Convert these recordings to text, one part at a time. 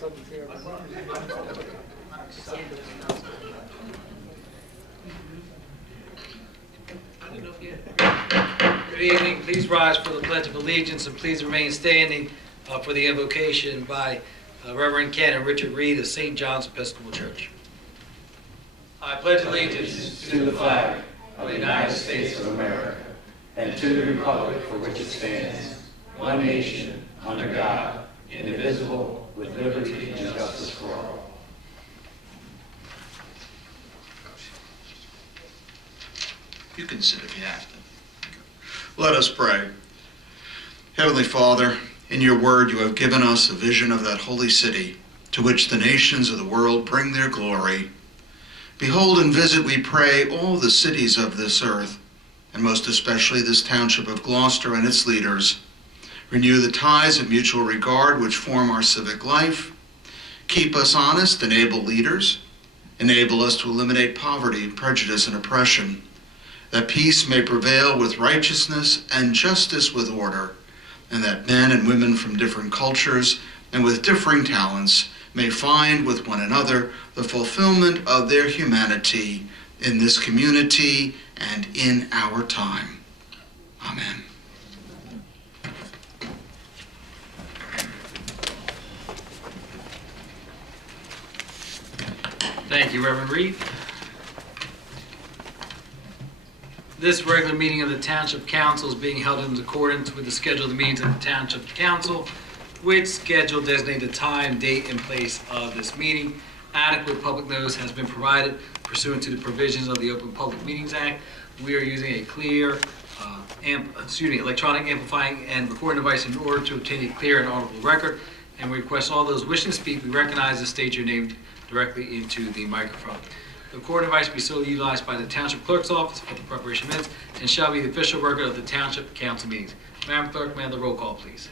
Good evening. Please rise for the Pledge of Allegiance and please remain standing for the invocation by Reverend Canon Richard Reed of St. John's Episcopal Church. I pledge allegiance to the flag of the United States of America and to the republic for which it stands, one nation, under God, indivisible, with liberty and justice for all. You can sit if you have to. Let us pray. Heavenly Father, in your word you have given us a vision of that holy city to which the nations of the world bring their glory. Behold and visit, we pray, all the cities of this earth, and most especially this township of Gloucester and its leaders. Renew the ties of mutual regard which form our civic life. Keep us honest, enable leaders. Enable us to eliminate poverty, prejudice, and oppression, that peace may prevail with righteousness and justice with order, and that men and women from different cultures and with differing talents may find with one another the fulfillment of their humanity in this community and in our time. Amen. Thank you, Reverend Reed. This regular meeting of the Township Council is being held in accordance with the schedule of the meetings of the Township Council, which schedule designated the time, date, and place of this meeting. Adequate public notice has been provided pursuant to the provisions of the Open Public Meetings Act. We are using a clear, electronic amplifying and recording device in order to obtain a clear and audible record, and we request all those wishing to speak be recognized and state your name directly into the microphone. The recording device will be solely utilized by the Township Clerk's Office for the preparation of minutes and shall be the official record of the Township Council meetings. Madam Clerk, may I have the roll call, please?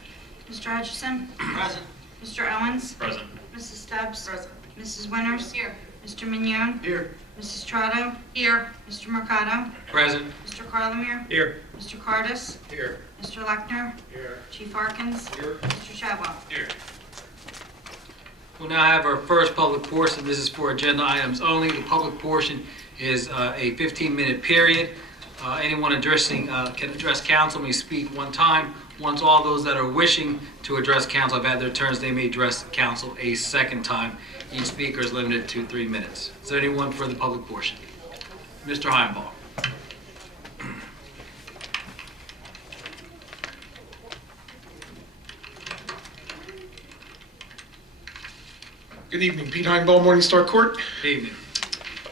Mr. Hutchison? Present. Mr. Owens? Present. Mrs. Stubbs? Present. Mrs. Winters? Here. Mr. Mignon? Here. Mrs. Trotto? Here. Mr. Mercado? Present. Mr. Carlemere? Here. Mr. Cardis? Here. Mr. Lechner? Here. Chief Harkins? Here. Mr. Chadwell? Here. We'll now have our first public portion. This is for agenda items only. The public portion is a 15-minute period. Anyone addressing can address council may speak one time. Once all those that are wishing to address council have had their turns, they may address council a second time. Each speaker is limited to 3 minutes. Is there anyone for the public portion? Mr. Heimbaugh. Good evening, Pete Heimbaugh, Morningstar Court. Good evening.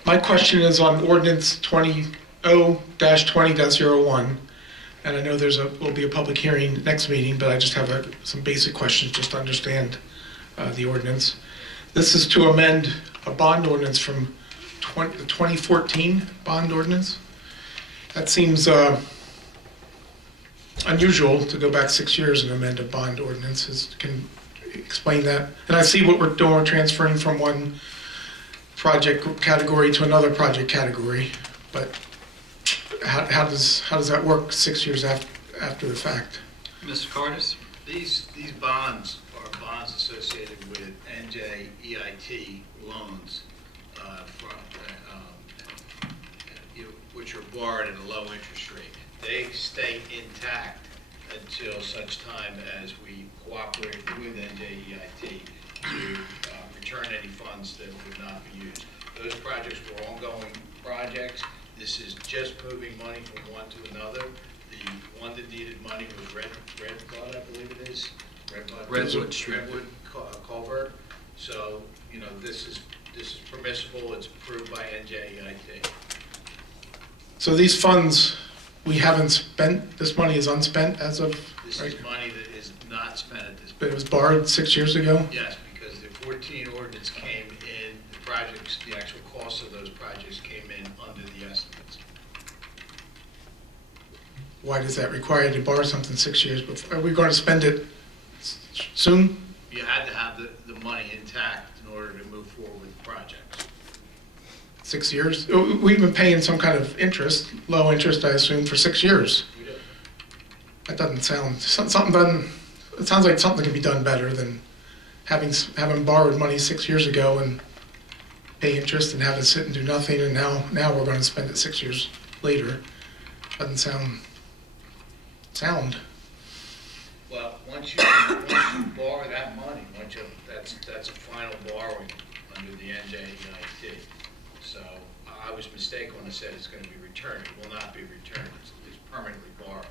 My question is on ordinance 20-20-01, and I know will be a public hearing next meeting, but I just have some basic questions just to understand the ordinance. This is to amend a bond ordinance from the 2014 bond ordinance. That seems unusual to go back 6 years and amend a bond ordinance. Can explain that? And I see what we're doing, we're transferring from one project category to another project category, but how does that work 6 years after the fact? Mr. Cardis? These bonds are bonds associated with NJEIT loans which are borrowed at a low interest rate. They stay intact until such time as we cooperate with NJEIT to return any funds that would not be used. Those projects were ongoing projects. This is just moving money from one to another. The one that needed money was Redbud, I believe it is. Redwood Street. Redwood Culvert. So, this is permissible. It's approved by NJEIT. So these funds, we haven't spent, this money is unspent as of? This is money that is not spent at this point. But it was borrowed 6 years ago? Yes, because the 14 ordinance came in, the projects, the actual cost of those projects came in under the estimates. Why does that require you to borrow something 6 years before? Are we going to spend it soon? You had to have the money intact in order to move forward with the projects. 6 years? We've been paying some kind of interest, low interest, I assume, for 6 years. We did. That doesn't sound, something done, it sounds like something can be done better than having borrowed money 6 years ago and pay interest and have it sit and do nothing, and now we're going to spend it 6 years later. Doesn't sound. Well, once you borrow that money, that's a final borrowing under the NJEIT. So I was mistaken when I said it's going to be returned. It will not be returned. It's permanently borrowed.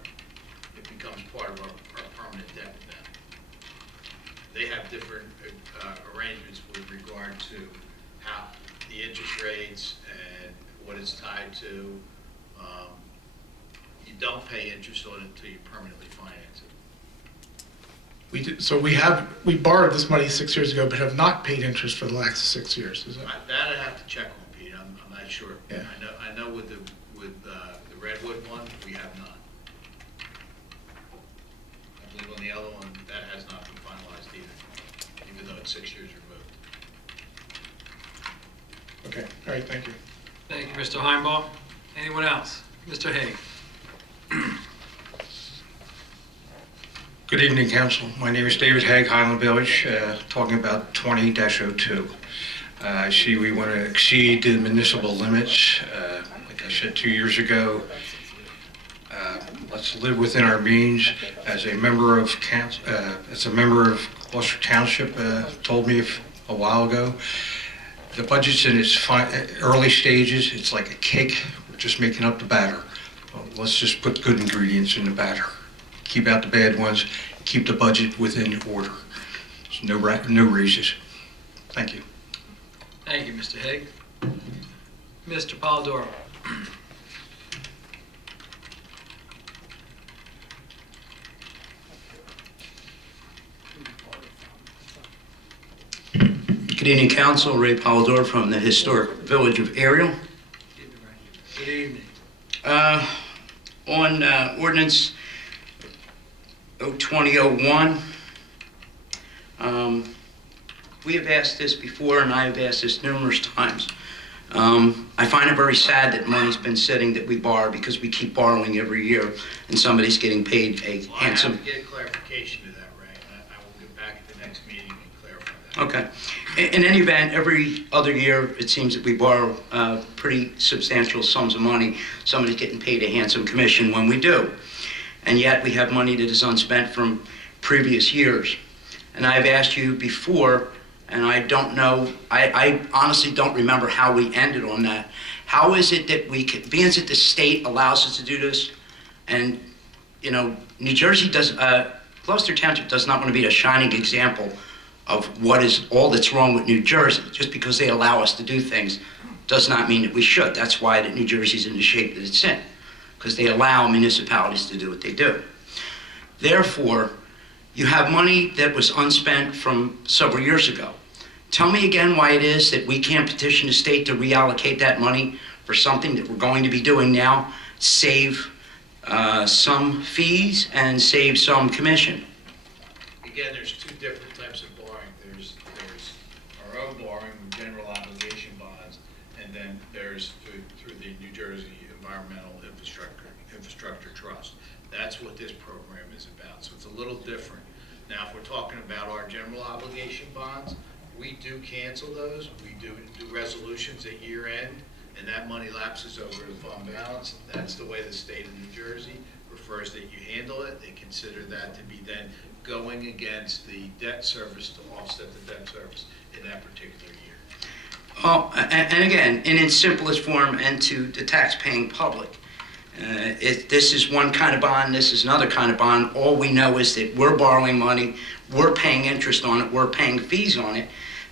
It becomes part of our permanent debt with them. They have different arrangements with regard to how the interest rates and what it's tied to. You don't pay interest on it until you permanently finance it. So we borrowed this money 6 years ago, but have not paid interest for the last 6 years. Is that? That I'd have to check on, Pete. I'm not sure. Yeah. I know with the Redwood one, we have not. I believe on the other one, that has not been finalized either, even though it's 6 years removed. Okay. All right. Thank you. Thank you, Mr. Heimbaugh. Anyone else? Mr. Hague. Good evening, Council. My name is David Haig, Highland Village, talking about 20-02. I see we want to exceed the municipal limits. Like I said 2 years ago, let's live within our means. As a member of Gloucester Township told me a while ago, the budget's in its early stages. It's like a cake. We're just making up the batter. Well, let's just put good ingredients in the batter. Keep out the bad ones, keep the budget within order. No raises. Thank you. Thank you, Mr. Hague. Mr. Polidoro. Good evening, Council. Ray Polidor from the historic village of Ariel. Good evening. On ordinance 2001, we have asked this before, and I have asked this numerous times. I find it very sad that money's been sitting that we borrow because we keep borrowing every year, and somebody's getting paid a handsome... I have to get clarification to that, Ray. I will get back at the next meeting and clarify that. Okay. In any event, every other year, it seems that we borrow pretty substantial sums of money. Somebody's getting paid a handsome commission when we do. And yet we have money that is unspent from previous years. And I've asked you before, and I don't know, I honestly don't remember how we ended on that. How is it that we can, being that the state allows us to do this, and, you know, New Jersey does, Gloucester Township does not want to be a shining example of what is all that's wrong with New Jersey. Just because they allow us to do things does not mean that we should. That's why that New Jersey's in the shape that it's in, because they allow municipalities to do what they do. Therefore, you have money that was unspent from several years ago. Tell me again why it is that we can't petition the state to reallocate that money for something that we're going to be doing now, save some fees and save some commission. Again, there's two different types of borrowing. There's our own borrowing with general obligation bonds, and then there's through the New Jersey Environmental Infrastructure Trust. That's what this program is about. So it's a little different. Now, if we're talking about our general obligation bonds, we do cancel those. We do resolutions at year end, and that money lapses over the fund balance. That's the way the state of New Jersey prefers that you handle it. They consider that to be then going against the debt service to offset the debt service in that particular year. Oh, and again, in its simplest form and to the tax-paying public, this is one kind of bond, this is another kind of bond. All we know is that we're borrowing money, we're paying interest on it, we're paying fees on it.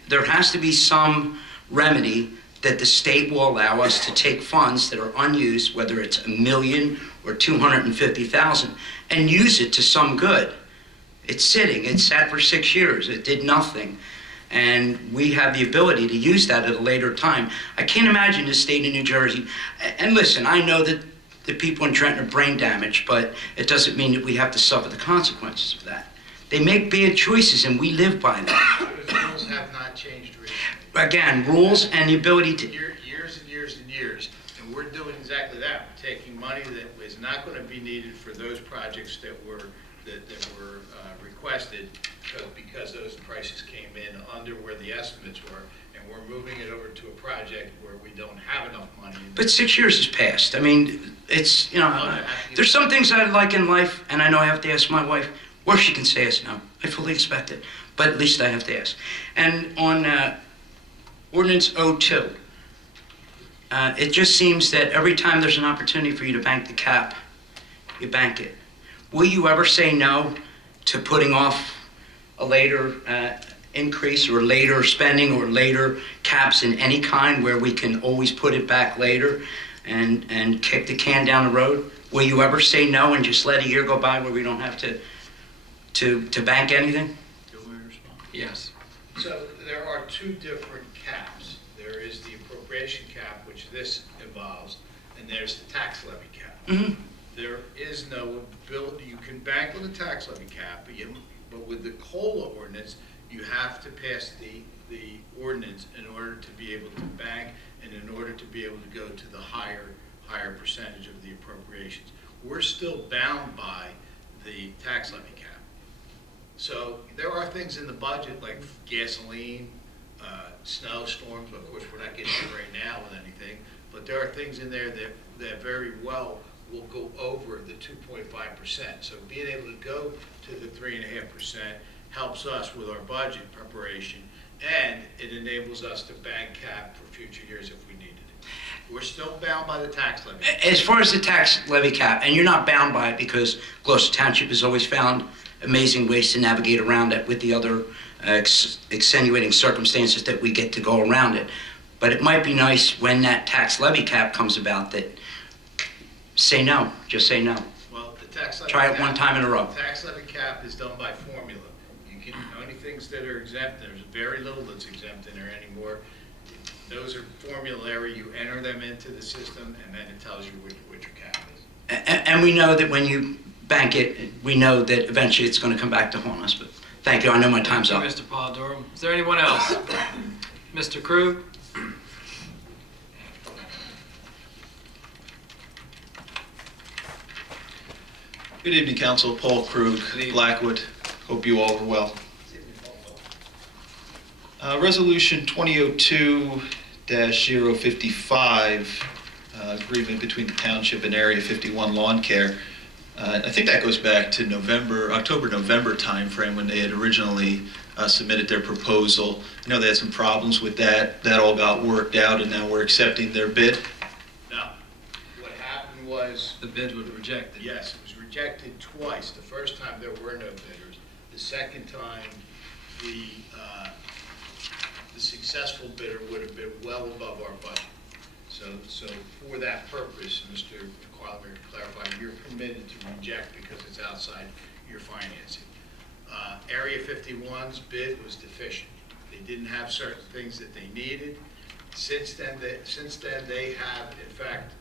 There has to be some remedy that the state will allow us to take funds that are unused, whether it's $1 million or $250,000, and use it to some good. It's sitting, it sat for 6 years, it did nothing. And we have the ability to use that at a later time. I can't imagine the state of New Jersey, and listen, I know that the people in Trenton are brain damaged, but it doesn't mean that we have to suffer the consequences of that. They make bad choices and we live by them. The rules have not changed recently. Again, rules and the ability to... Years and years and years, and we're doing exactly that. We're taking money that was not going to be needed for those projects that were that were requested, because those prices came in under where the estimates were, and we're moving it over to a project where we don't have enough money. But 6 years has passed. I mean, it's, you know, there's some things I like in life, and I know I have to ask my wife. Worst she can say is no. I fully expect it, but at least I have to ask. And on Ordinance 02, it just seems that every time there's an opportunity for you to bank the cap, you bank it. Will you ever say no to putting off a later increase or later spending or later caps in any kind where we can always put it back later and kick the can down the road? Will you ever say no and just let a year go by where we don't have to bank anything? Yes. So there are two different caps. There is the appropriation cap, which this involves, and there's the tax levy cap. Mm-hmm. There is no ability, you can bank with a tax levy cap, but with the COLA ordinance, you have to pass the ordinance in order to be able to bank and in order to be able to go to the higher percentage of the appropriations. We're still bound by the tax levy cap. So there are things in the budget like gasoline, snowstorms. Of course, we're not getting it right now with anything, but there are things in there that very well will go over the 2.5%. So being able to go to the 3.5% helps us with our budget preparation, and it enables us to bank cap for future years if we needed it. We're still bound by the tax levy. As far as the tax levy cap, and you're not bound by it because Gloucester Township has always found amazing ways to navigate around it with the other extenuating circumstances that we get to go around it. But it might be nice when that tax levy cap comes about that say no, just say no. Well, the tax levy Try it cap, one time in a row. tax levy cap is done by formula. You can, only things that are exempt, there's very little that's exempt in there anymore. Those are formulary, you enter them into the system, and then it tells you what your cap is. And we know that when you bank it, we know that eventually it's going to come back to haunt us. But thank you, I know my time's up. Thank you, Mr. Polidoro. Is there anyone else? Mr. Krug? Good evening, Council. Paul Krug, Blackwood. Hope you all are well. Resolution 2002-055, agreement between the Township and Area 51 Lawn Care. I think that goes back to October-November timeframe when they had originally submitted their proposal. I know they had some problems with that. That all got worked out, and now we're accepting their bid. No. What happened was, The bid was rejected. yes, it was rejected twice. The first time there were no bidders. The second time, the successful bidder would have been well above our budget. So for that purpose, Mr. Qualmer clarified, you're permitted to reject because it's outside your financing. Area 51's bid was deficient. They didn't have certain things that they needed. Since then they have, in fact,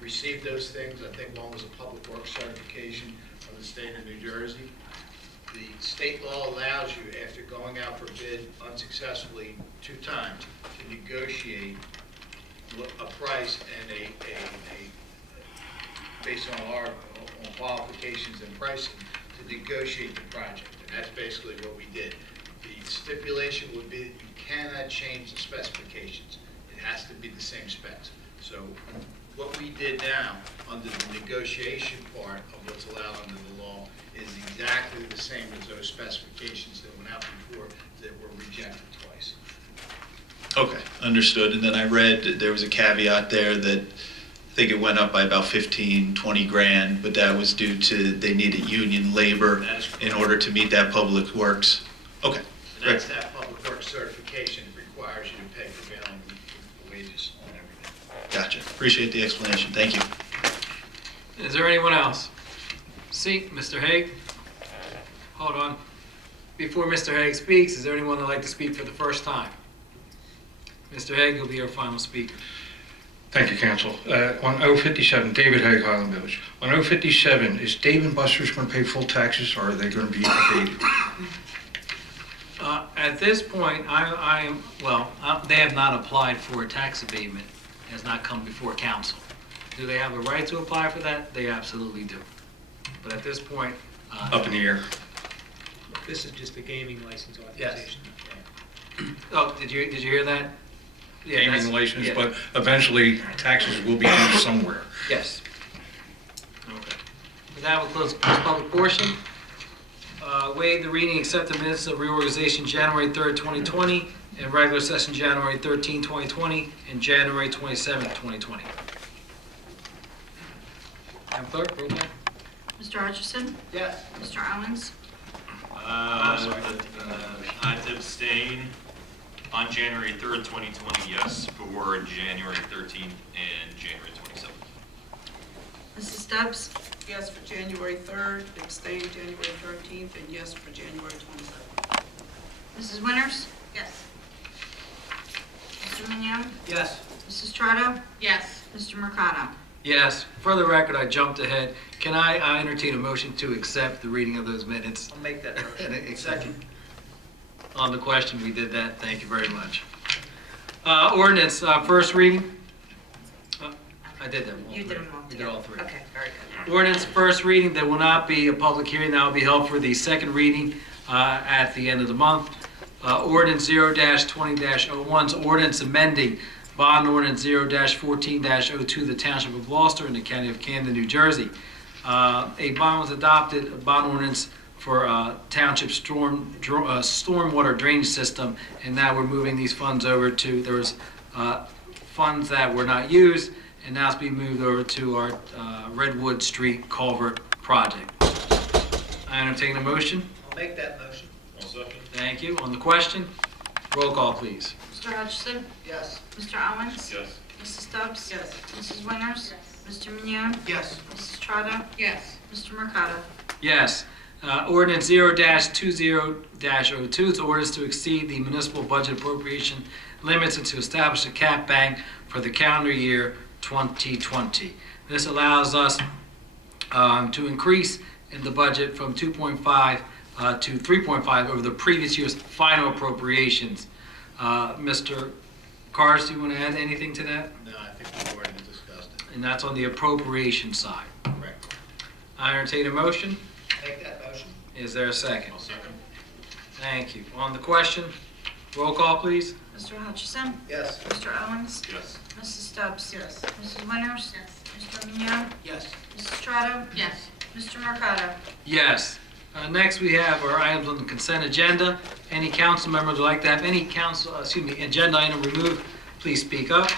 received those things. I think one was a public works certification from the state of New Jersey. The state law allows you, after going out for bid unsuccessfully 2 times, to negotiate a price and based on our qualifications and pricing, to negotiate the project. And that's basically what we did. The stipulation would be that you cannot change the specifications. It has to be the same specs. So what we did now, under the negotiation part of what's allowed under the law, is exactly the same as those specifications that went out before that were rejected twice. Okay, understood. And then I read that there was a caveat there that I think it went up by about 20 grand, but that was due to they needed union labor in order to meet that public works. Okay. And that's that public works certification requires you to pay prevailing wages on everything. Gotcha. Appreciate the explanation. Thank you. Is there anyone else? See, Mr. Hague? Hold on. Before Mr. Hague speaks, is there anyone that'd like to speak for the first time? Mr. Hague will be our final speaker. Thank you, Council. On 057, David Haig, Highland Village. On 057, is Dave & Buster's going to pay full taxes, or are they going to be abated? At this point, they have not applied for a tax abatement. It has not come before council. Do they have a right to apply for that? They absolutely do. but at this point. Up in the air. This is just a gaming license Yes. authorization. Oh, did you hear that? Yeah, that's- Gaming license, yeah. but eventually taxes will be due somewhere. Yes. Okay. With that, we'll close the public portion. Waive the reading, accept the minutes of reorganization January 3rd, 2020, and regular session January 13, 2020, and January 27th, 2020. Madam Clerk, roll call. Mr. Hutchison? Yes. Mr. Owens? I'd abstain on January 3rd, 2020, yes, for January 13th and January 27th. Mrs. Stubbs? Yes for January 3rd, abstain January 13th, and yes for January 27th. Mrs. Winters? Yes. Mr. Mignon? Yes. Mrs. Trotta? Yes. Mr. Mercado? Yes, for the record, I jumped ahead. Can I entertain a motion to accept the reading of those minutes? I'll make that And motion. a second. On the question, we did that. Thank you very much. Ordinance, first reading. I did them all. You did three. them all We did all together. three. Okay, very good. Ordinance, first reading, there will not be a public hearing. That will be held for the second reading at the end of the month. Ordinance 0-20-01's ordinance amending bond ordinance 0-14-02, the Township of Gloucester in the County of Camden, New Jersey. A bond was adopted, a bond ordinance for township stormwater drainage system, and now we're moving these funds over to, there was funds that were not used, and now it's being moved over to our Redwood Street culvert project. I entertain a motion. I'll make that motion. I'll second. Thank you. On the question, roll call, please. Mr. Hutchison? Yes. Mr. Owens? Yes. Mrs. Stubbs? Yes. Mrs. Winters? Mr. Mignon? Yes. Mrs. Trotta? Yes. Mr. Mercado? Yes. Ordinance 0-20-02 is ordinance to exceed the municipal budget appropriation limits and to establish a cap bank for the calendar year 2020. This allows us to increase in the budget from 2.5 to 3.5 over the previous year's final appropriations. Mr. Cars, do you want to add anything to that? No, I think we've already discussed it. And that's on the appropriation side. Correct. I entertain a motion. Make that motion. Is there a second? I'll second. Thank you. On the question, roll call, please. Mr. Hutchison? Yes. Mr. Owens? Yes. Mrs. Stubbs? Yes. Mrs. Winters? Yes. Mr. Mignon? Yes. Mrs. Trotta? Yes. Mr. Mercado? Yes. Next, we have our items on the consent agenda. Any council member would like to have any agenda item removed, please speak up.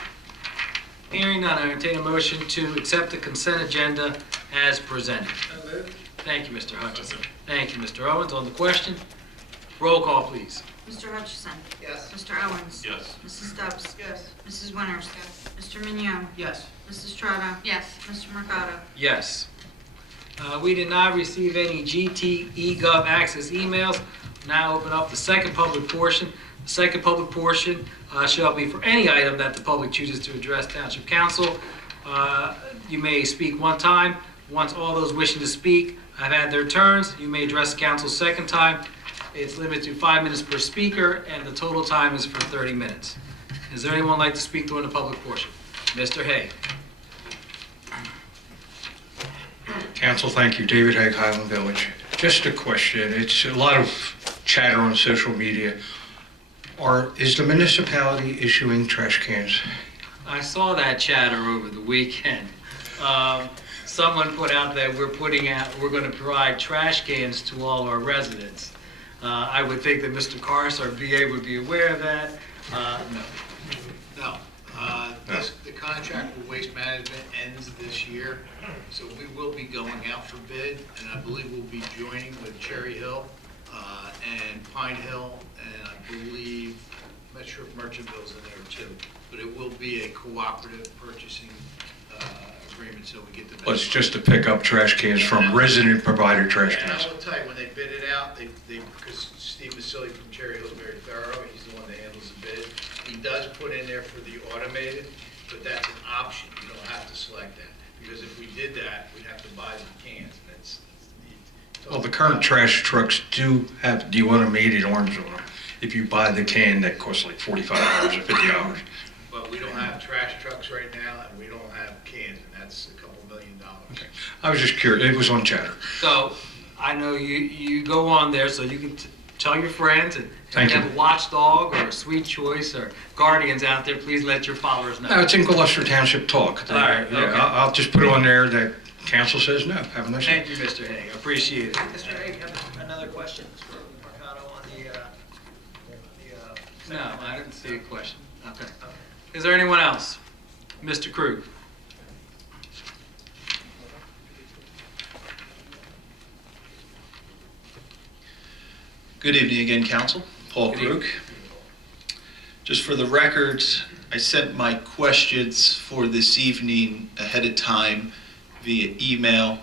Hearing none, I entertain a motion to accept the consent agenda as presented. So moved. Thank you, Mr. Hutchison. Thank you, Mr. Owens. On the question, roll call, please. Mr. Hutchison? Yes. Mr. Owens? Yes. Mrs. Stubbs? Yes. Mrs. Winters? Yes. Mr. Mignon? Yes. Mrs. Trotta? Yes. Mr. Mercado? Yes. We did not receive any GT.eGov access emails. Now open up the second public portion. The second public portion shall be for any item that the public chooses to address Township Council. You may speak one time. Once all those wishing to speak have had their turns, you may address the council a second time. It's limited to 5 minutes per speaker, and the total time is for 30 minutes. Is there anyone like to speak during the public portion? Mr. Hay. Council, thank you. David Haig, Highland Village. Just a question. It's a lot of chatter on social media. Is the municipality issuing trash cans? I saw that chatter over the weekend. Someone put out that we're going to provide trash cans to all our residents. I would think that Mr. Cars, our VA, would be aware of that. No. No. The contract with Waste Management ends this year, so we will be going out for bid, and I believe we'll be joining with Cherry Hill and Pine Hill, and I believe, I'm not sure if Merchantville's in there too, but it will be a cooperative purchasing agreement, so we get the best. Well, it's just to pick up trash cans from resident provider trash And I cans. will tell you, when they bid it out, because Steve Vasili from Cherry Hill is very thorough, he's the one that handles the bid. He does put in there for the automated, but that's an option, you don't have to select that. Because if we did that, we'd have to buy the cans, and it's Well, the current trash trucks do have de-automated arms on them. If you buy the can, that costs like $45 or $50. But we don't have trash trucks right now, and we don't have cans, and that's a couple $1 million. Okay. I was just curious, it was on chatter. So I know you go on there so you can tell your friends, and if Thank you you. have a watchdog or a sweet choice or guardians out there, please let your followers know. No, it's in Gloucester Township Talk. All right, Yeah, okay. I'll just put it on there that council says no. Have a nice day. Thank you, Mr. Hague, I appreciate it. Mr. Hague, have another question for Mercado on the No, I didn't see a question. Okay. Is there anyone else? Mr. Krug? Good evening again, Council. Paul Good evening. Krug. Just for the record, I sent my questions for this evening ahead of time via email,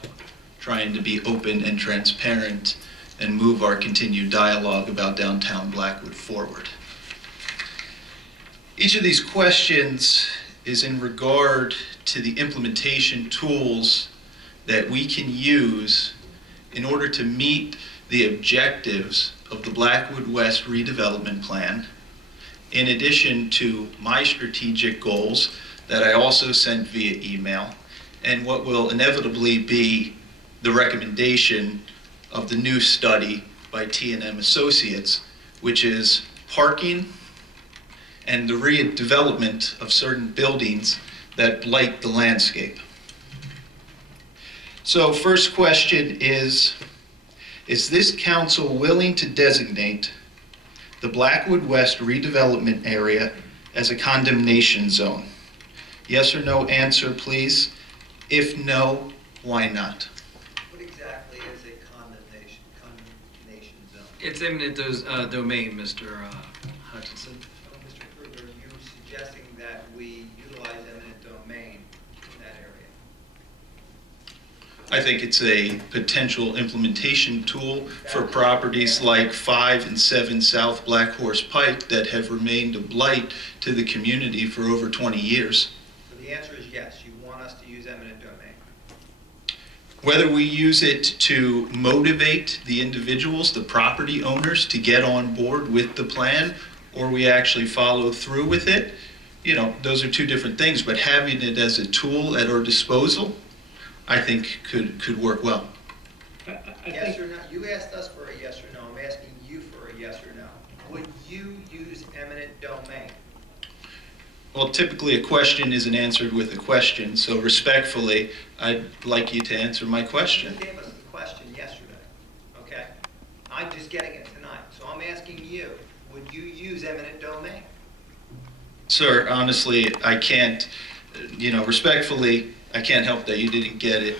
trying to be open and transparent and move our continued dialogue about downtown Blackwood forward. Each of these questions is in regard to the implementation tools that we can use in order to meet the objectives of the Blackwood West redevelopment plan, in addition to my strategic goals that I also sent via email, and what will inevitably be the recommendation of the new study by T&M Associates, which is parking and the redevelopment of certain buildings that blight the landscape. So first question is this council willing to designate the Blackwood West redevelopment area as a condemnation zone? Yes or no answer, please. If no, why not? What exactly is a condemnation zone? It's eminent domain, Mr. Hutchinson. So, Mr. Kruger, are you suggesting that we utilize eminent domain in that area? I think it's a potential implementation tool for properties like 5 and 7 South Black Horse Pike that have remained a blight to the community for over 20 years. So the answer is yes, you want us to use eminent domain. Whether we use it to motivate the individuals, the property owners, to get on board with the plan, or we actually follow through with it, those are two different things, but having it as a tool at our disposal, I think could work well. Yes or no? You asked us for a yes or no. I'm asking you for a yes or no. Would you use eminent domain? Well, typically a question isn't answered with a question, so respectfully, I'd like you to answer my question. You gave us the question yesterday, okay? I'm just getting it tonight. So I'm asking you, would you use eminent domain? Sir, honestly, I can't, respectfully, I can't help that you didn't get it.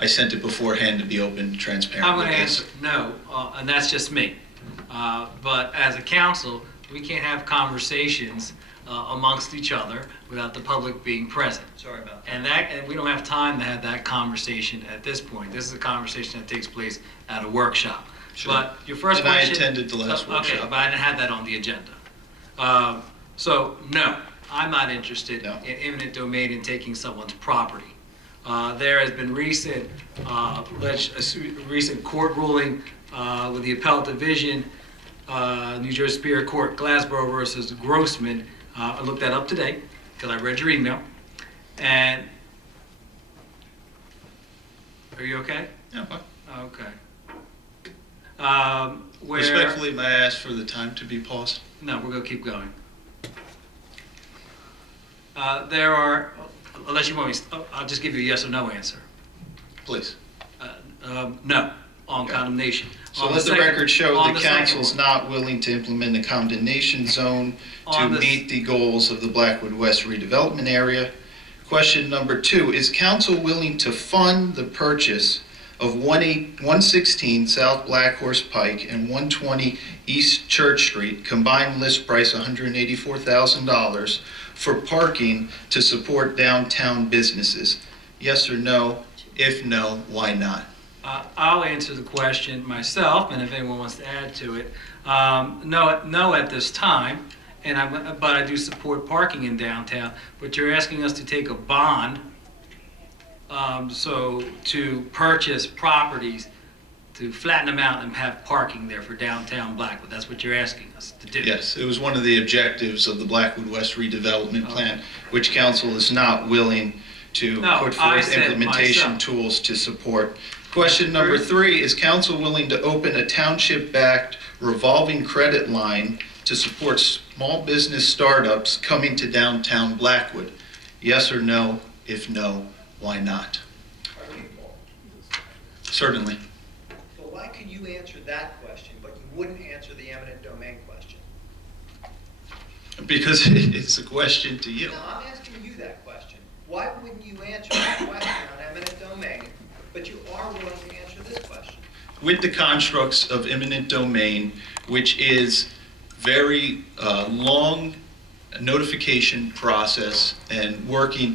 I sent it beforehand to be open and transparent. I'm going to with this. answer no, and that's just me. But as a council, we can't have conversations amongst each other without the public being present. Sorry about that. And we don't have time to have that conversation at this point. This is a conversation that takes place at a workshop. Sure. But your first And I question. attended the last Okay, workshop. but I didn't have that on the agenda. So no, I'm not interested No. in eminent domain and taking someone's property. There has been recent court ruling with the appellate division, New Jersey Superior Court, Glasborough versus Grossman. I looked that up today because I read your email. And are you okay? Yeah, fine. Okay. Respectfully, may I ask for the time to be paused? No, we're going to keep going. There are, unless you want me, I'll just give you a yes or no answer. Please. No, on Okay. condemnation. So On let the second- record show on the second council's one. not willing to implement a condemnation zone to On the- meet the goals of the Blackwood West redevelopment area. Question number 2, is council willing to fund the purchase of 116 South Black Horse Pike and 120 East Church Street, combined list price $184,000, for parking to support downtown businesses? Yes or no? If no, why not? I'll answer the question myself, and if anyone wants to add to it. No at this time, but I do support parking in downtown. But you're asking us to take a bond, so to purchase properties, to flatten them out and have parking there for downtown Blackwood. That's what you're asking us to do. Yes, it was one of the objectives of the Blackwood West redevelopment plan, which council is not willing to No, put I forth said implementation myself. tools to support. Question number 3, is council willing to open a township-backed revolving credit line to support small business startups coming to downtown Blackwood? Yes or no? If no, why not? Are you, Paul? Certainly. But why could you answer that question, but you wouldn't answer the eminent domain question? Because it's a question to you. No, I'm asking you that question. Why wouldn't you answer that question on eminent domain, but you are willing to answer this question? With the constructs of eminent domain, which is very long notification process and working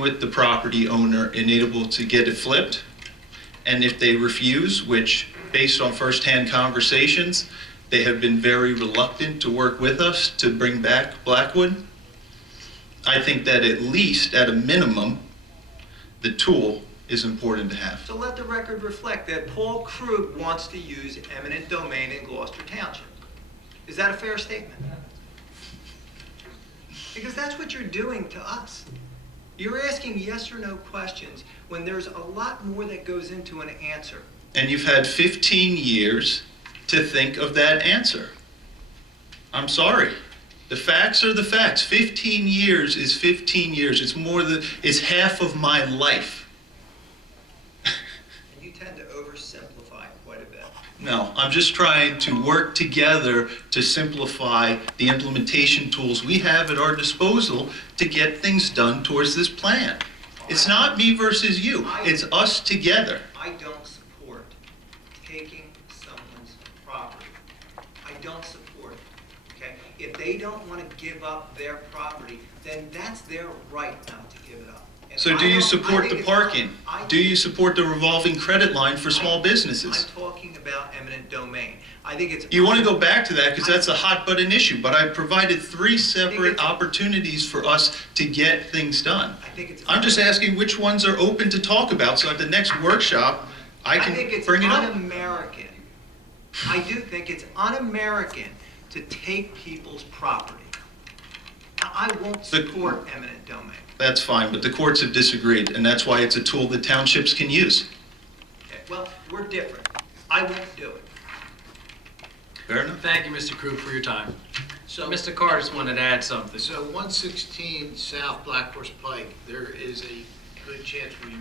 with the property owner and able to get it flipped. And if they refuse, which based on firsthand conversations, they have been very reluctant to work with us to bring back Blackwood, I think that at least, at a minimum, the tool is important to have. So let the record reflect that Paul Krug wants to use eminent domain in Gloucester Township. Is that a fair statement? Because that's what you're doing to us. You're asking yes or no questions when there's a lot more that goes into an answer. And you've had 15 years to think of that answer. I'm sorry. The facts are the facts. 15 years is 15 years. It's half of my life. And you tend to oversimplify quite a bit. No, I'm just trying to work together to simplify the implementation tools we have at our disposal to get things done towards this plan. It's not me versus you. It's us together. I don't support taking someone's property. I don't support it, okay? If they don't want to give up their property, then that's their right not to give it up. And So do I you don't- I support think the it's parking? not- I- Do you support the revolving credit line for small businesses? I'm talking about eminent domain. I think it's... You want to go back to that because that's a hot button issue, but I provided 3 separate it's- opportunities for us to get things done. I think it's... I'm just asking which ones are open to talk about, so at the next workshop, I think can it's bring it up. un-American. I do think it's un-American to take people's property. Now, I won't support eminent domain. That's fine, but the courts have disagreed, and that's why it's a tool that townships can use. Okay, well, we're different. I won't do it. Fair enough? Thank you, Mr. Krug, for your time. So, Mr. Carr just wanted to add something. so 116 South Black Horse Pike, there is a good chance we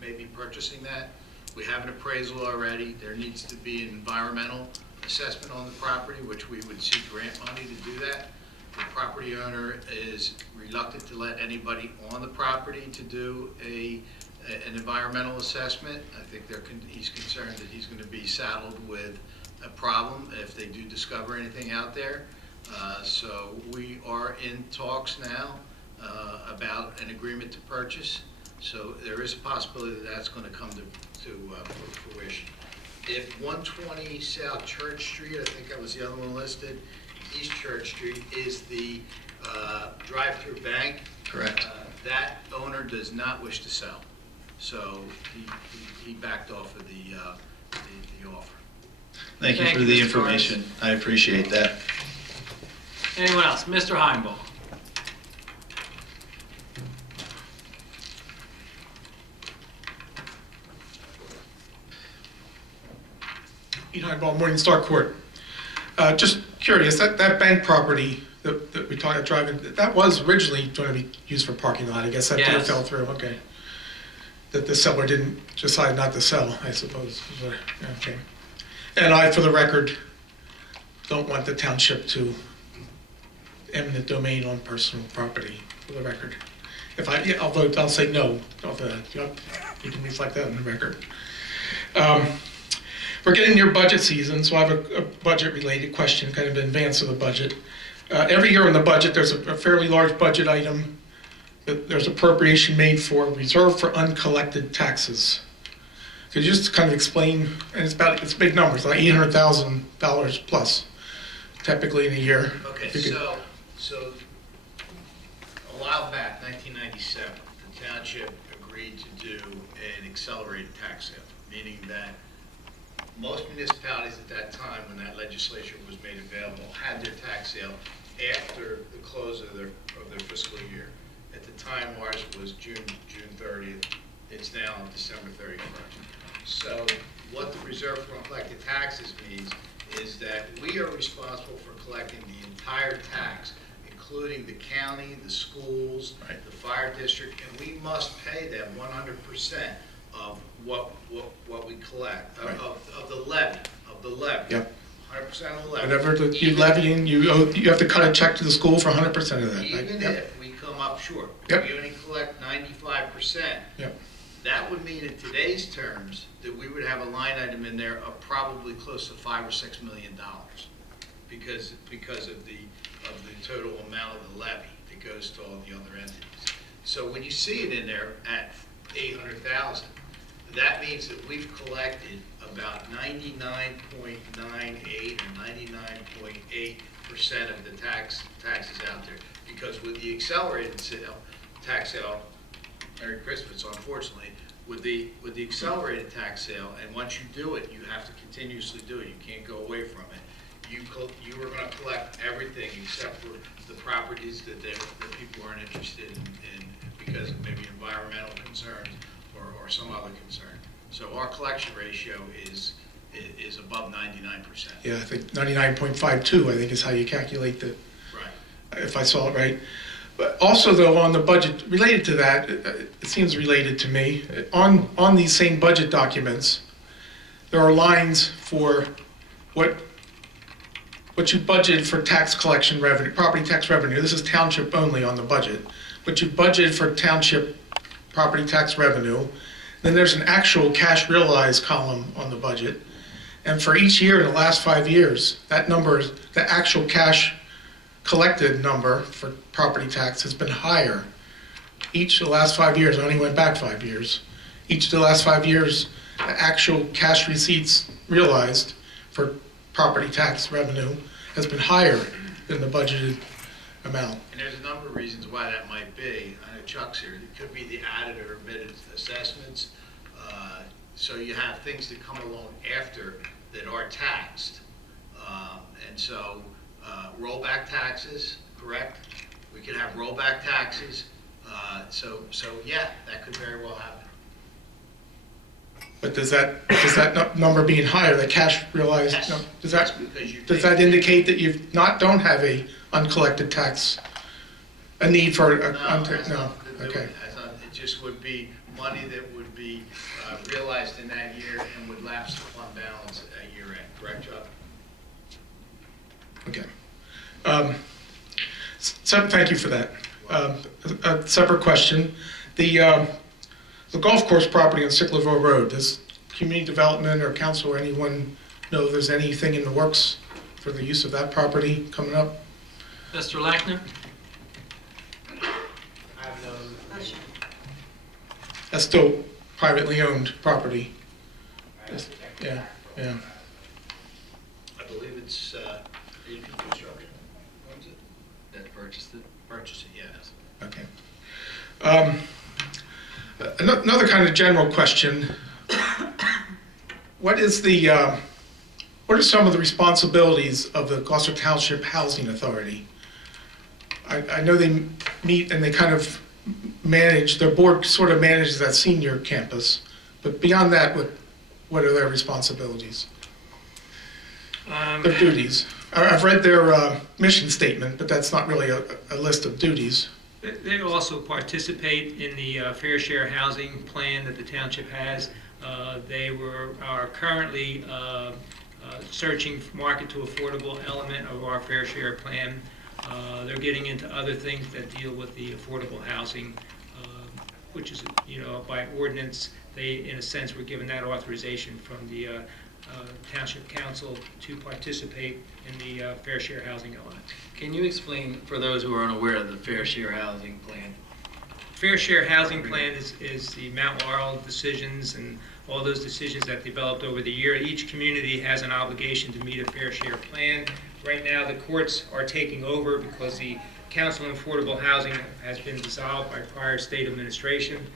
may be purchasing that. We have an appraisal already. There needs to be an environmental assessment on the property, which we would seek grant money to do that. The property owner is reluctant to let anybody on the property to do an environmental assessment. I think he's concerned that he's going to be saddled with a problem if they do discover anything out there. So we are in talks now about an agreement to purchase. So there is a possibility that that's going to come to fruition. If 120 South Church Street, I think that was the other one listed, East Church Street is the drive-through bank. Correct. That owner does not wish to sell. So he backed off of the offer. Thank you Thank for you, the Mr. information. I appreciate that. Anyone else? Mr. Heinball. Morning Star Court. Just curious, that bank property that we talked about driving, that was originally going to be used for parking lot. I guess that Yes. fell through, okay. That the seller didn't decide not to sell, I suppose. Okay. And I, for the record, don't want the township to eminent domain on personal property, for the record. I'll vote, I'll say no. You can reflect that on the record. We're getting near budget season, so I have a budget-related question, kind of in advance of the budget. Every year in the budget, there's a fairly large budget item that there's appropriation made for reserve for uncollected taxes. Could you just kind of explain, and it's big numbers, like $800,000 plus, typically in a year. Okay, If you could- so a while back, 1997, the township agreed to do an accelerated tax sale, meaning that most municipalities at that time, when that legislation was made available, had their tax sale after the close of their fiscal year. At the time, ours was June 30th. It's now December 31st. So what the reserve for uncollected taxes means is that we are responsible for collecting the entire tax, including the county, the schools, the fire district, and we must pay them 100% of what we collect, of the levy, Yep. 100% of the levy. Whatever you levy in, you have to cut a check to the school for 100% of that, right? Even Yep. if we come up short, Yep. we only collect 95%. Yep. That would mean in today's terms that we would have a line item in there of probably close to $5 or $6 million because of the total amount of the levy that goes to all the other entities. So when you see it in there at 800,000, that means that we've collected about 99.98 or 99.8% of the taxes out there. Because with the accelerated tax sale, Merry Christmas, unfortunately, with the accelerated tax sale, and once you do it, you have to continuously do it. You can't go away from it. You are going to collect everything except for the properties that people aren't interested in because of maybe environmental concerns or some other concern. So our collection ratio is above 99%. Yeah, I think 99.52, I think is how you calculate that, Right. if I saw it right. But also though, on the budget, related to that, it seems related to me, on these same budget documents, there are lines for what you budgeted for tax collection revenue, property tax revenue. This is township only on the budget. What you budgeted for township property tax revenue. Then there's an actual cash realized column on the budget. And for each year in the last 5 years, that number, the actual cash collected number for property tax has been higher. Each of the last 5 years, I only went back 5 years. Each of the last 5 years, the actual cash receipts realized for property tax revenue has been higher than the budgeted amount. And there's a number of reasons why that might be. I know Chuck's here. It could be the added or omitted assessments. So you have things that come along after that are taxed. And so rollback taxes, correct? We could have rollback taxes. So yeah, that could very well happen. But does that number being higher, the cash realized, Yes. no, does That's because you that take- indicate that you don't have a uncollected tax, a need for a, No, that's no, nothing to do with okay. it. It just would be money that would be realized in that year and would lapse the fund balance at year end, correct, Chuck? Okay. So thank you for that. A separate question. The golf course property on Sicklerville Road, does community development or council or anyone know if there's anything in the works for the use of that property coming up? Mr. Lackner? That's still privately owned property. Yeah, yeah. I believe it's AP Construction. Owns it? That purchased it? Purchased it, yes. Okay. Another kind of general question. What are some of the responsibilities of the Gloucester Township Housing Authority? I know they meet and they kind of manage, their board sort of manages that senior campus, but beyond that, what are their responsibilities? Their duties? I've read their mission statement, but that's not really a list of duties. They also participate in the fair share housing plan that the township has. They are currently searching for market to affordable element of our fair share plan. They're getting into other things that deal with the affordable housing, which is, by ordinance, they, in a sense, were given that authorization from the Township Council to participate in the fair share housing element. Can you explain, for those who are unaware, of the Fair Share Housing Plan? Fair share housing plan is the Mount Laurel decisions and all those decisions that developed over the year. Each community has an obligation to meet a fair share plan. Right now, the courts are taking over because the Council on Affordable Housing has been dissolved by prior state administration.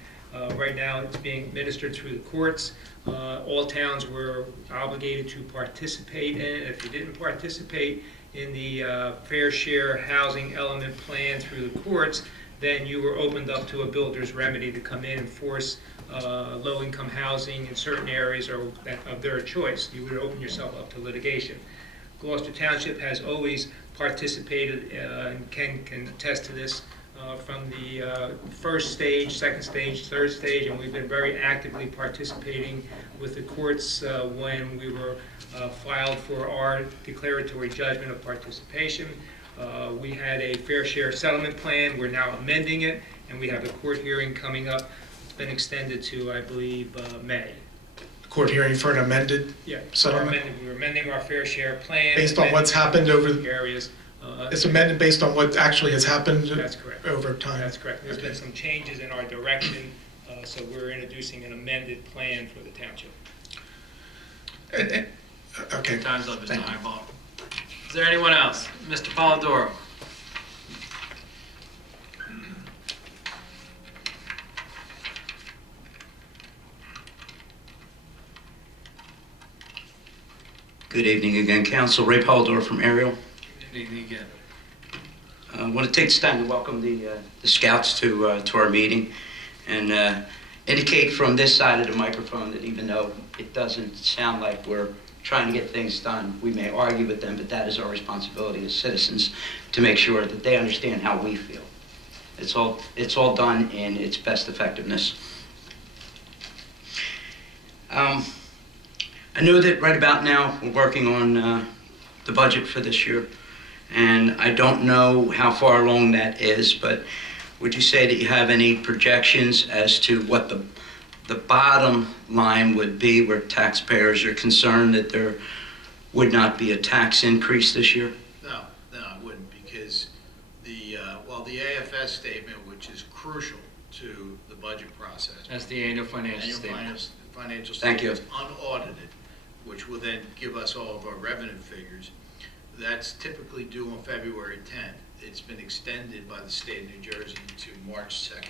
Right now, it's being administered through the courts. All towns were obligated to participate in it. If you didn't participate in the fair share housing element plan through the courts, then you were opened up to a builder's remedy to come in and force low-income housing in certain areas or of their choice. You would open yourself up to litigation. Gloucester Township has always participated and can attest to this from the first stage, second stage, third stage, and we've been very actively participating with the courts when we were filed for our declaratory judgment of participation. We had a fair share settlement plan. We're now amending it, and we have a court hearing coming up. It's been extended to, I believe, May. Court hearing for an amended Yeah, settlement? we're amending our fair share plan. Based on what's happened over the areas. It's amended based on what actually has happened That's correct. over time? That's correct. There's been some changes in our direction, so we're introducing an amended plan for the township. Okay. Time's up, Mr. Heinbach. Is there anyone else? Mr. Polidoro. Good evening again, Council. Ray Polidoro from Ariel. Good evening again. I want to take this time to welcome the scouts to our meeting and indicate from this side of the microphone that even though it doesn't sound like we're trying to get things done, we may argue with them, but that is our responsibility as citizens to make sure that they understand how we feel. It's all done in its best effectiveness. I know that right about now we're working on the budget for this year, and I don't know how far along that is, but would you say that you have any projections as to what the bottom line would be where taxpayers are concerned that there would not be a tax increase this year? No, I wouldn't, because the AFS statement, which is crucial to the budget process. That's the annual financial statement. Financial Thank you. statement, unaudited, which will then give us all of our revenue figures. That's typically due on February 10th. It's been extended by the state of New Jersey to March 2nd.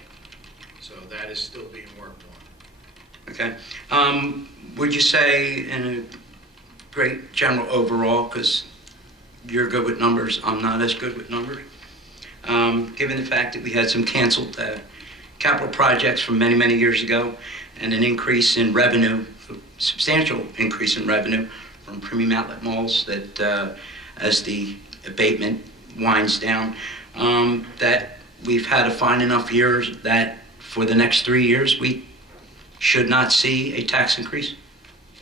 So that is still being worked on. Okay. Would you say in a great general overall, because you're good with numbers, I'm not as good with numbers, given the fact that we had some canceled capital projects from many, many years ago and an increase in revenue, a substantial increase in revenue from premium outlet malls that as the abatement winds down, that we've had a fine enough years that for the next 3 years we should not see a tax increase?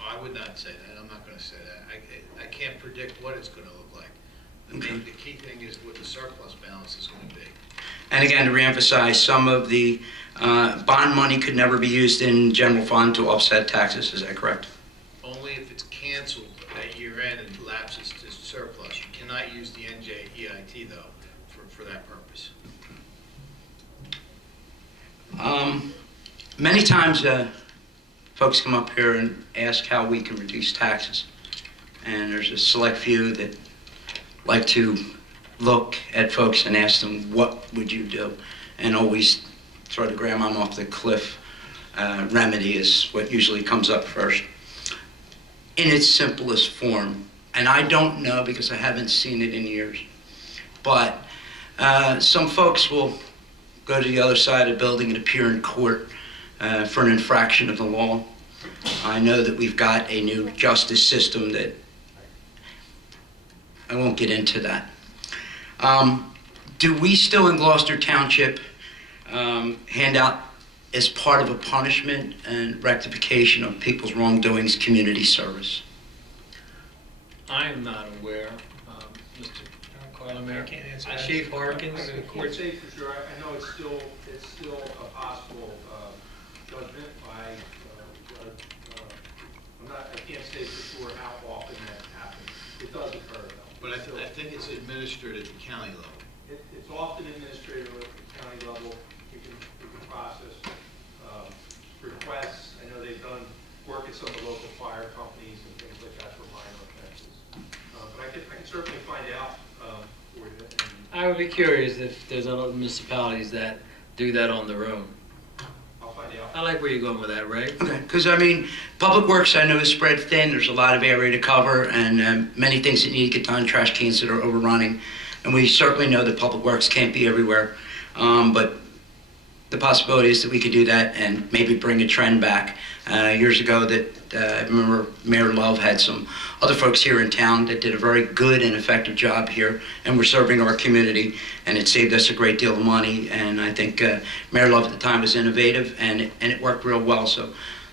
I would not say that. I'm not going to say that. I can't predict what it's going to look like. The key thing is what the surplus balance is going to be. And again, to reemphasize, some of the bond money could never be used in general fund to offset taxes, is that correct? Only if it's canceled at year end and lapses to surplus. You cannot use the NJEIT though for that purpose. Many times folks come up here and ask how we can reduce taxes. And there's a select few that like to look at folks and ask them, what would you do? And always throw the grandmom off the cliff remedy is what usually comes up first. In its simplest form, and I don't know because I haven't seen it in years, but some folks will go to the other side of the building and appear in court for an infraction of the law. I know that we've got a new justice system that I won't get into that. Do we still in Gloucester Township hand out as part of a punishment and rectification of people's wrongdoings community service? I am not aware, Mr. Carlin. I can't answer that. Chief Harkins. I can't say for sure. I know it's still a possible judgment by. I can't say for sure how often that happens. It does occur though. But I think it's administered at the county level. It's often administered at the county level. We can process requests. I know they've done work at some of the local fire companies and things like that for minor offenses. But I can certainly find out for you. I would be curious if there's other municipalities that do that on their own. I'll find out. I like where you're going with that, Ray. Okay, because I mean, Public Works I know is spread thin. There's a lot of area to cover and many things that need to get done, trash cans that are overrunning. And we certainly know that Public Works can't be everywhere. But the possibility is that we could do that and maybe bring a trend back. Years ago, I remember Mayor Love had some other folks here in town that did a very good and effective job here, and were serving our community, and it saved us a great deal of money. And I think Mayor Love at the time was innovative, and it worked real well. So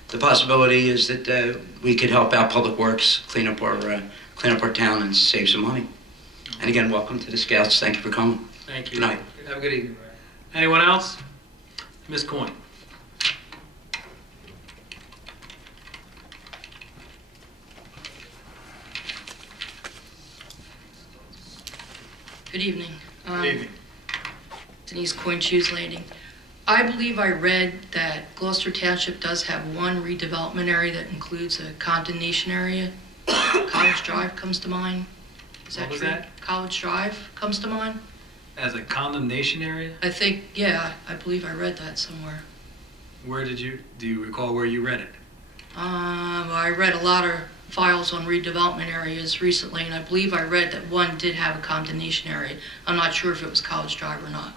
the possibility is that we could help out Public Works clean up our town and save some money. And again, welcome to the Scouts. Thank you for coming. Thank you. Good night. Have a good evening. Anyone else? Ms. Coyne. Good evening. Good evening. Denise Coyne, Shoes Landing. I believe I read that Gloucester Township does have one redevelopment area that includes a condemnation area. College Drive comes to mind. Is that What was true? that? College Drive comes to mind? As a condemnation area? I think, yeah, I believe I read that somewhere. Do you recall where you read it? I read a lot of files on redevelopment areas recently, and I believe I read that one did have a condemnation area. I'm not sure if it was College Drive or not.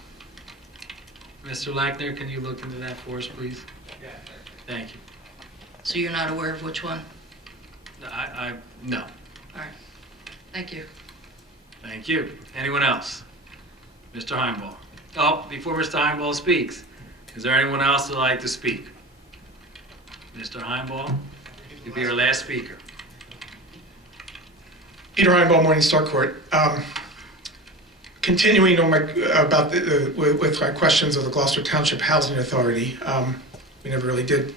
Mr. Lackner, can you look into that for us, please? Yeah. Thank you. So you're not aware of which one? No. All right. Thank you. Thank you. Anyone else? Mr. Heimball. Oh, before Mr. Heimball speaks, is there anyone else that'd like to speak? Mr. Heimball, you'll be our last speaker. Peter Heinbaugh, Morningstar Court. Continuing on with my questions of the Gloucester Township Housing Authority, we never really did.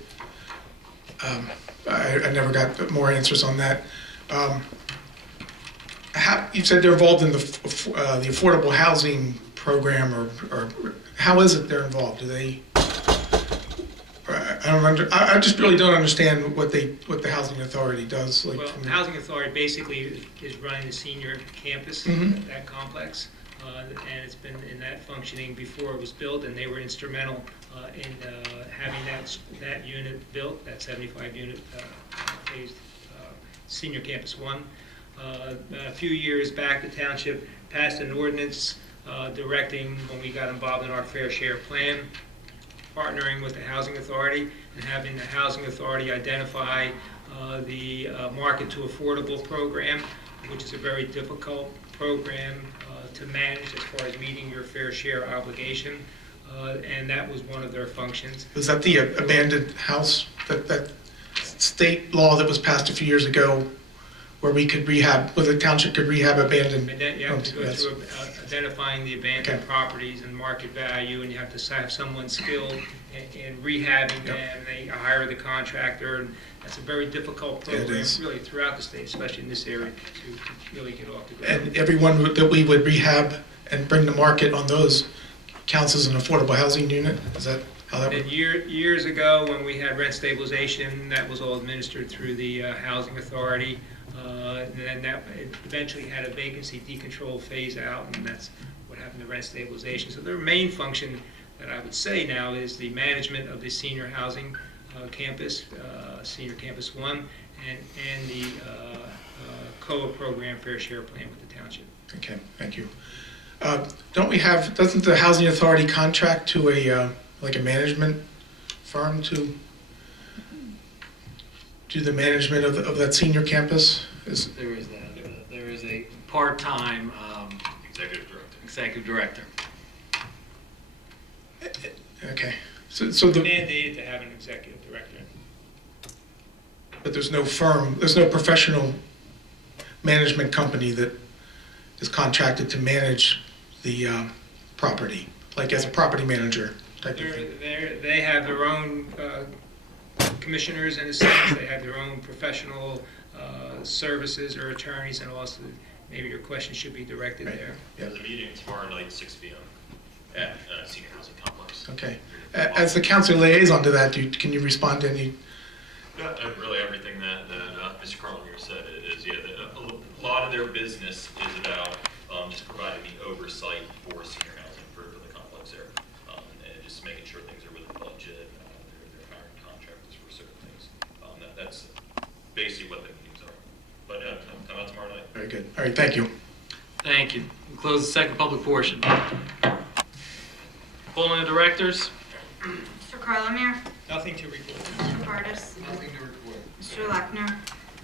I never got more answers on that. You said they're involved in the affordable housing program, or how is it they're involved? Do they? I just really don't understand what the housing authority does. Well, the Housing Authority basically is running the senior campus, Mhm. that complex, and it's been in that functioning before it was built, and they were instrumental in having that unit built, that 75-unit phased senior campus 1. A few years back, the township passed an ordinance directing, when we got involved in our fair share plan, partnering with the Housing Authority and having the Housing Authority identify the Market to Affordable program, which is a very difficult program to manage as far as meeting your fair share obligation, and that was one of their functions. Was that the abandoned house, that state law that was passed a few years ago, where the township could rehab abandoned You have homes? to go Yes. through identifying the abandoned properties and market value, and you have to have someone skilled in rehabbing them. They hire the contractor, and that's a very difficult Yeah, it program, is. really throughout the state, especially in this area, to really get off the ground. And everyone that we would rehab and bring to market on those counts as an affordable housing unit? Is that how that And works? years ago, when we had rent stabilization, that was all administered through the Housing Authority. And then that eventually had a vacancy decontrol phase out, and that's what happened to rent stabilization. So their main function, that I would say now, is the management of the senior housing campus, Senior Campus 1, and the COA program, Fair Share Plan with the township. Okay, thank you. Doesn't the Housing Authority contract to a management firm to do the management of that senior campus? There is that. There is a part-time executive director. Okay, so the, Mandated to have an executive director. but there's no firm, there's no professional management company that is contracted to manage the property, like as a property manager type of thing. They have their own commissioners and assistants. They have their own professional services or attorneys, and also maybe your question should be directed there. The meeting tomorrow night, 6 p.m. at Senior Housing Complex. Okay. As the council liaison to that, can you respond to any? Really, everything that Mr. Carlin here said is, a lot of their business is about just providing the oversight for senior housing for the complex there, and just making sure things are within budget. They're hiring contractors for certain things. That's basically what the meetings are. But come out tomorrow night. Very good. All right, thank you. Thank you. We'll close the second public portion. Calling the directors. Mr. Carlemere? Nothing to report. Mr. Pardis? Nothing to report. Mr. Lechner?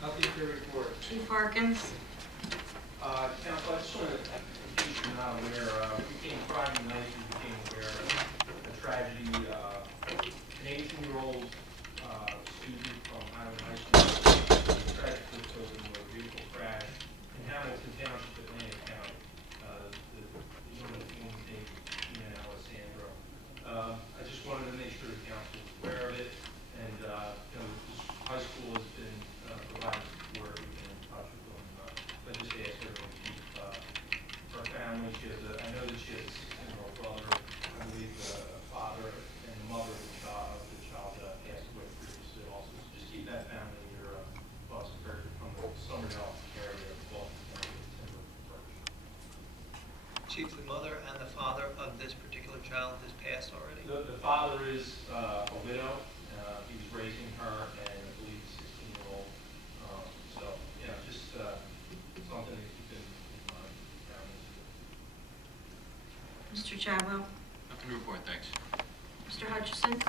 Nothing to report. Chief Harkins? Council, I just want to, in case you're not aware, Friday night, we became aware of a tragedy. An 18-year-old student from Highland High School tragically killed in a vehicle crash in Hamilton Township, Atlantic County. The young woman's name is Tina Alessandro. I just wanted to make sure the council was aware of it, and this high school has been providing support. We've been in touch with them. I just asked everyone to keep her family. I know that she has a 16-year-old brother, I believe a father and a mother of the child passed away previously also. So just keep that family in your thoughts and prayers from the Somerville area of Gloucester Twp. Chief, the mother and the father of this particular child has passed already? The father is a widow. He was raising her and I believe a 16-year-old. So, just something to keep in mind. Mr. Chadwell? Nothing to report, thanks. Mr. Hutchison?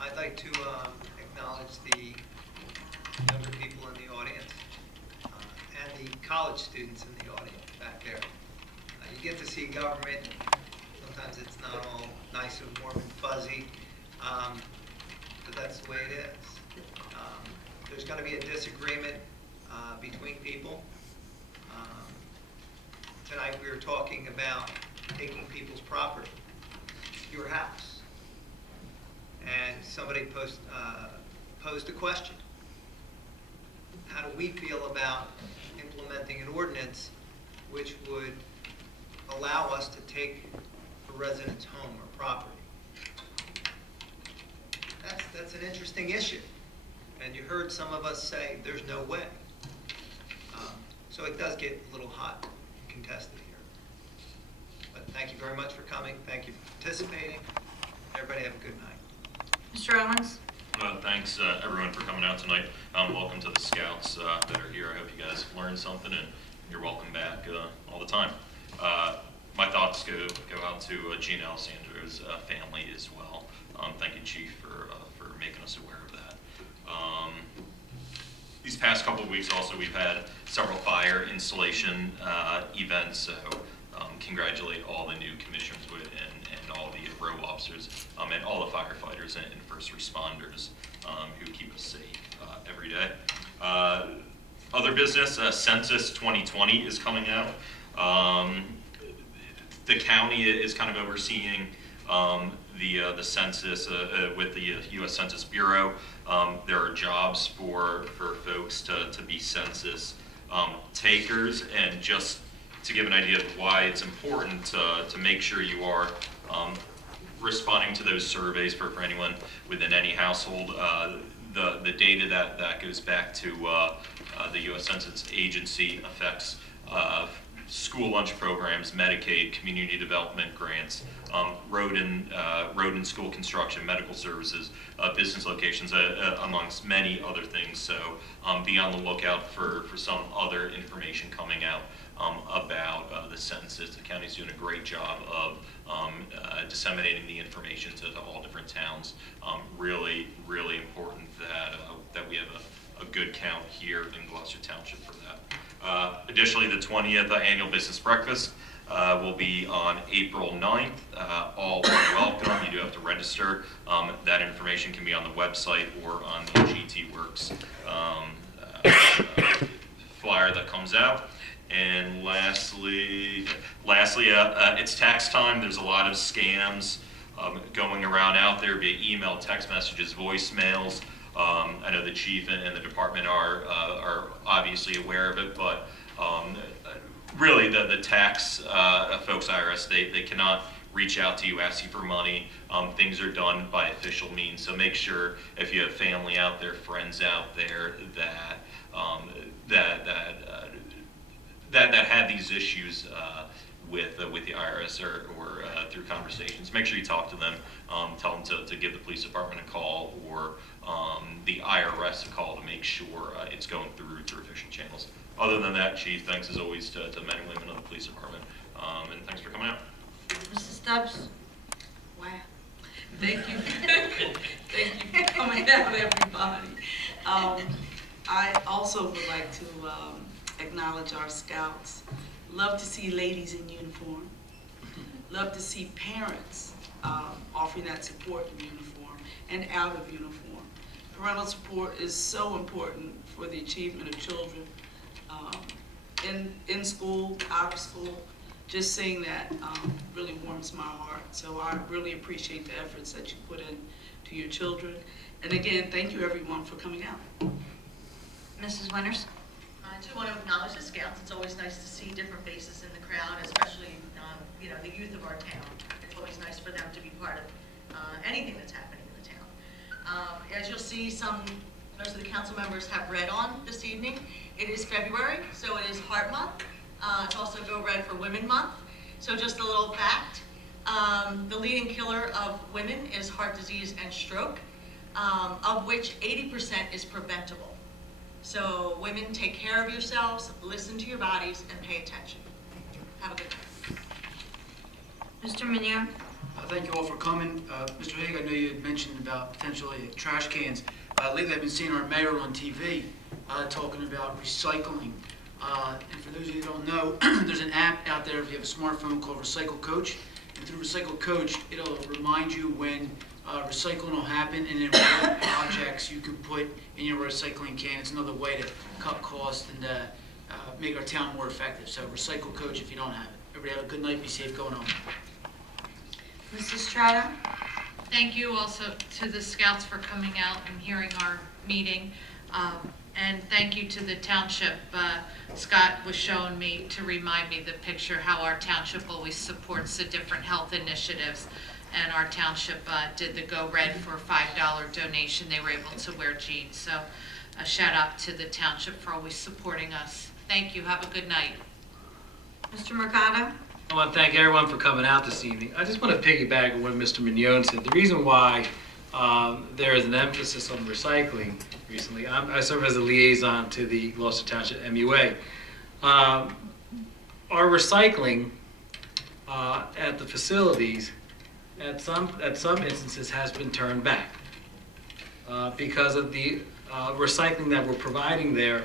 I'd like to acknowledge the younger people in the audience and the college students in the audience back there. You get to see government. Sometimes it's not all nice and warm and fuzzy, but that's the way it is. There's going to be a disagreement between people. Tonight we were talking about taking people's property, your house. And somebody posed a question. How do we feel about implementing an ordinance which would allow us to take a resident's home or property? That's an interesting issue. And you heard some of us say there's no way. So it does get a little hot and contested here. But thank you very much for coming. Thank you for participating. Everybody have a good night. Mr. Owens? Thanks, everyone, for coming out tonight. Welcome to the scouts that are here. I hope you guys learned something, and you're welcome back all the time. My thoughts go out to Gina Alessandro's family as well. Thank you, Chief, for making us aware of that. These past couple of weeks also, we've had several fire installation events, so congratulate all the new commissioners and all the row officers and all the firefighters and first responders who keep us safe every day. Other business, Census 2020 is coming out. The county is kind of overseeing the census with the U.S. Census Bureau. There are jobs for folks to be census takers, and just to give an idea of why it's important to make sure you are responding to those surveys for anyone within any household. The data that goes back to the U.S. Census Agency affects school lunch programs, Medicaid, community development grants, road and school construction, medical services, business locations, amongst many other things. So be on the lookout for some other information coming out about the census. The county's doing a great job of disseminating the information to all different towns. Really important that we have a good count here in Gloucester Township for that. Additionally, the 20th annual business breakfast will be on April 9th. All are welcome. You do have to register. That information can be on the website or on the GT Works flyer that comes out. And lastly, it's tax time. There's a lot of scams going around out there via email, text messages, voicemails. I know the chief and the department are obviously aware of it, but really the tax folks, IRS, they cannot reach out to you, ask you for money. Things are done by official means, so make sure if you have family out there, friends out there that have these issues with the IRS or through conversations, make sure you talk to them. Tell them to give the police department a call or the IRS a call to make sure it's going through official channels. Other than that, Chief, thanks as always to men and women of the police department, and thanks for coming out. Mrs. Stubbs? Wow. Thank you. Thank you for coming out, everybody. I also would like to acknowledge our scouts. Love to see ladies in uniform. Love to see parents offering that support in uniform and out of uniform. Parental support is so important for the achievement of children in school, out of school. Just saying that really warms my heart. So I really appreciate the efforts that you put in to your children. And again, thank you everyone for coming out. Mrs. Winters? I too want to acknowledge the Scouts. It's always nice to see different faces in the crowd, especially the youth of our town. It's always nice for them to be part of anything that's happening in the town. As you'll see, most of the council members have red on this evening. It is February, so it is Heart Month. It's also Go Red for Women Month. So just a little fact, the leading killer of women is heart disease and stroke, of which 80% is preventable. So women, take care of yourselves, listen to your bodies, and pay attention. Have a good night. Mr. Mignon? Thank you all for coming. Mr. Haig, I know you had mentioned about potentially trash cans. Lately I've been seeing our mayor on TV talking about recycling. And for those of you who don't know, there's an app out there if you have a smartphone called Recycle Coach. And through Recycle Coach, it'll remind you when recycling will happen and then what projects you can put in your recycling can. It's another way to cut costs and make our town more effective. So Recycle Coach if you don't have it. Everybody have a good night. Be safe going on. Mrs. Strato? Thank you also to the Scouts for coming out and hearing our meeting. And thank you to the township. Scott was showing me to remind me the picture how our township always supports the different health initiatives. And our township did the Go Red for a $5 donation. They were able to wear jeans. So a shout out to the township for always supporting us. Thank you. Have a good night. Mr. Mercado? I want to thank everyone for coming out this evening. I just want to piggyback on what Mr. Mignon said. The reason why there is an emphasis on recycling recently, I serve as a liaison to the Gloucester Township MUA. Our recycling at the facilities at some instances has been turned back because of the recycling that we're providing there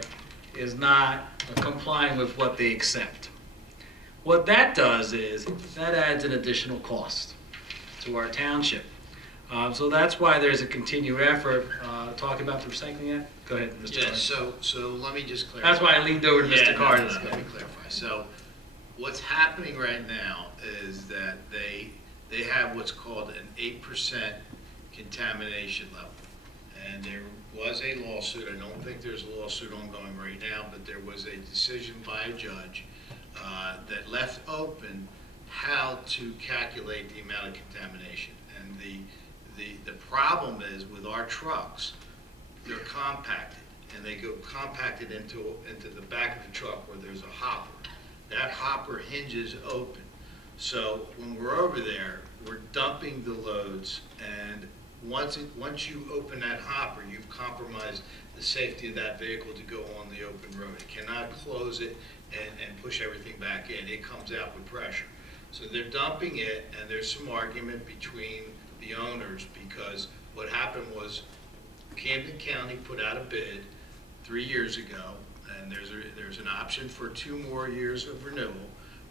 is not complying with what they accept. What that does is that adds an additional cost to our township. So that's why there's a continued effort talking about the recycling act. Go ahead, Mr. Yeah, Carter. so let me just clarify. That's why I leaned over to Mr. Carter. Let me clarify. So what's happening right now is that they have what's called an 8% contamination level. And there was a lawsuit. I don't think there's a lawsuit ongoing right now, but there was a decision by a judge that left open how to calculate the amount of contamination. And the problem is with our trucks, they're compacted, and they go compacted into the back of the truck where there's a hopper. That hopper hinges open. So when we're over there, we're dumping the loads, and once you open that hopper, you've compromised the safety of that vehicle to go on the open road. It cannot close it and push everything back in. It comes out with pressure. So they're dumping it, and there's some argument between the owners because what happened was Camden County put out a bid 3 years ago, and there's an option for 2 more years of renewal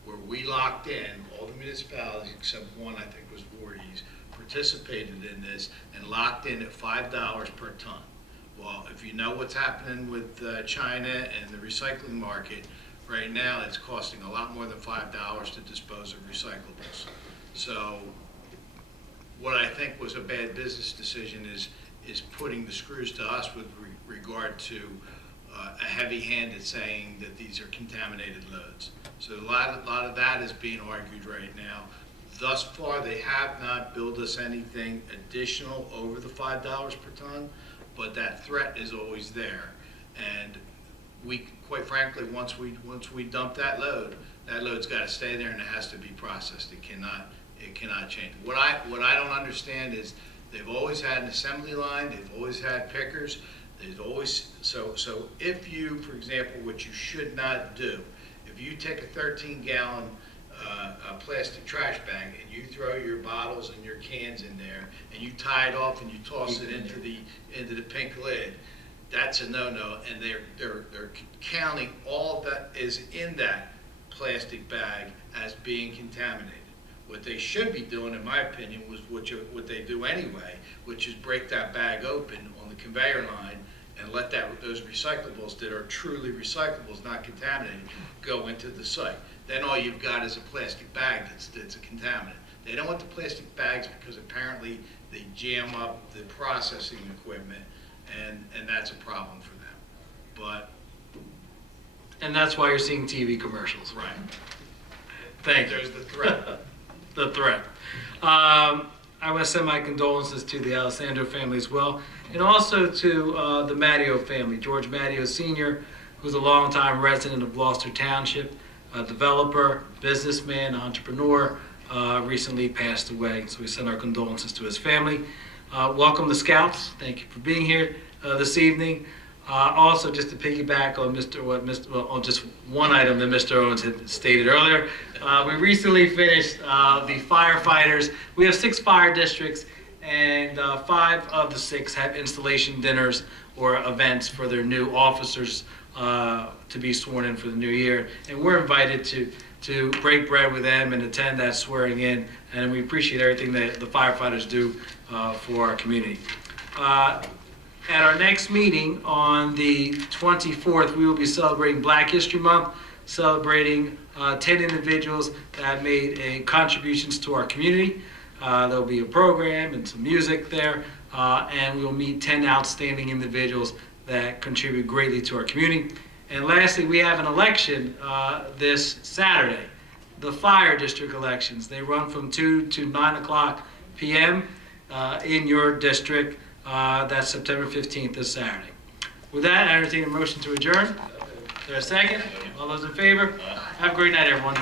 where we locked in, all the municipalities except one, I think was Voorhees, participated in this and locked in at $5 per ton. Well, if you know what's happening with China and the recycling market, right now it's costing a lot more than $5 to dispose of recyclables. So what I think was a bad business decision is putting the screws to us with regard to a heavy-handed saying that these are contaminated loads. So a lot of that is being argued right now. Thus far, they have not billed us anything additional over the $5 per ton, but that threat is always there. And we, quite frankly, once we dump that load's got to stay there and it has to be processed. It cannot change. What I don't understand is they've always had an assembly line. They've always had pickers. There's always so if you, for example, what you should not do, if you take a 13-gallon a plastic trash bag and you throw your bottles and your cans in there and you tie it off and you toss it into the pink lid, that's a no-no, and they're counting all that is in that plastic bag as being contaminated. What they should be doing, in my opinion, was what they do anyway, which is break that bag open on the conveyor line and let those recyclables that are truly recyclables, not contaminated, go into the site. Then all you've got is a plastic bag that's a contaminant. They don't want the plastic bags because apparently they jam up the processing equipment, and that's a problem for them. And that's why you're seeing TV commercials. Right. Thank you. There's the threat. The threat. I want to send my condolences to the Alessandro family as well, and also to the Matteo family. George Matteo Sr., who's a longtime resident of Gloucester Township, a developer, businessman, entrepreneur, recently passed away. So we send our condolences to his family. Welcome to Scouts. Thank you for being here this evening. Also, just to piggyback on on just one item that Mr. Owens had stated earlier, we recently finished the firefighters. We have 6 fire districts, and 5 of the 6 have installation dinners or events for their new officers to be sworn in for the new year. And we're invited to break bread with them and attend that swearing in, and we appreciate everything that the firefighters do for our community. At our next meeting on the 24th, we will be celebrating Black History Month, celebrating 10 individuals that have made contributions to our community. There'll be a program and some music there, and we'll meet 10 outstanding individuals that contribute greatly to our community. And lastly, we have an election this Saturday, the fire district elections. They run from 2 to 9 o'clock p.m. In your district. That's September 15th, this Saturday. With that, I entertain a motion to adjourn. Is there a second? All those in favor? Have a great night, everyone.